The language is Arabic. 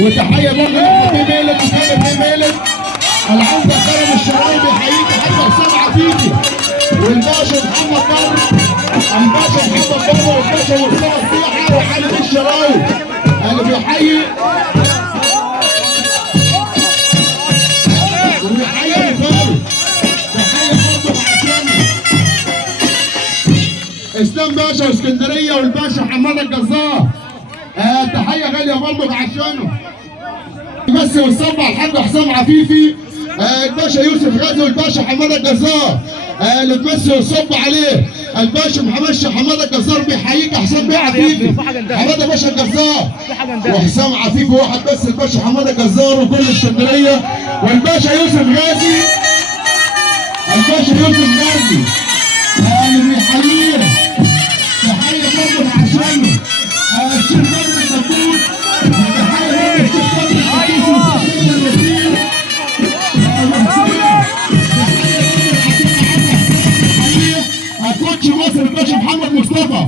وتحيه برضه لحبيب ميلك وكامل ميلك. العمده كرم الشراوي بيحييك حاجه حسام عفيفي والباشا محمد بر، الباشا محمد بر والباشا وسام الصيحه وعلي الشراوي اللي بيحيي وبيحيي الفارس. تحيه برضه عشان اسلام باشا واسكندريه والباشا حماده الجزار. تحيه غاليه برضه عشانه. بس والصبع الحاج حسام عفيفي، الباشا يوسف غازي والباشا حماده الجزار اللي تمسي والصب عليه. الباشا محمد حماده الجزار بيحييك حسام بيه عفيفي، حماده باشا الجزار وحسام عفيفي واحد بس. الباشا حماده الجزار وكل اسكندريه والباشا يوسف غازي، الباشا يوسف غازي اللي بيحييه. تحيه برضه عشانه الشيخ بدر الدبوس. تحيه برضه الشيخ بدر الدبوس كوتش مصر الباشا محمد مصطفى.